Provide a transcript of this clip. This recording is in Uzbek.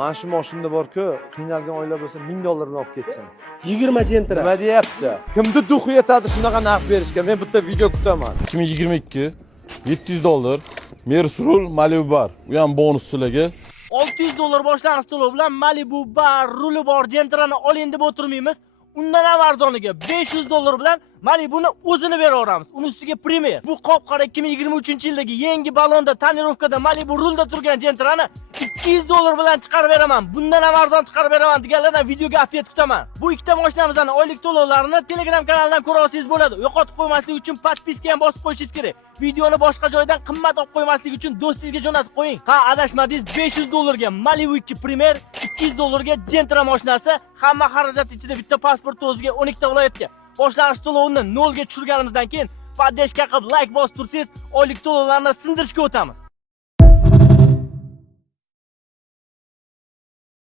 Mana shu mashinada bor-ku, qiynalgan oilalar bo'lsa $1000 olib ketsin. 20 Gentra. Nima deyapti? Kimni duxi yetadi shunaqa narx berishga? Men bitta video kutaman. 2022 $700 Mersurul Malibu Bar. U ham bonus sizlarga. $600 boshlang'ich to'lov bilan Malibu Bar ruli bor Gentrani oling deb o'tirmaymiz. Undan ham arzoniga $500 bilan Malibuni o'zini beraveramiz. Uni ustiga Premier. Bu qop-qora 2023-yildagi yangi balonda tonirovkada Malibu rulda turgan Gentrani $200 bilan chiqarib beraman. Bundan ham arzon chiqarib beraman deganlardan videoga atvet kutaman. Bu ikkita mashinamizning oylik to'lovlarini Telegram kanalidan ko'ra olsangiz bo'ladi. Yo'qotib qo'ymaslik uchun podpiska ham bosib qo'yishingiz kerak. Videoni boshqa joydan qimmat olib qo'ymaslik uchun do'stingizga jo'natib qo'ying. Ha, adashmadingiz, $500 ga Malibu 2 Premier, $200 ga Gentra mashinasi, hamma xarajat ichida bitta pasport o'ziga 12 ta viloyatga. Boshlang'ich to'lovni 0 ga tushirganimizdan keyin podдержка qilib like bosib tursangiz, oylik to'lovlarni sindirishga o'tamiz.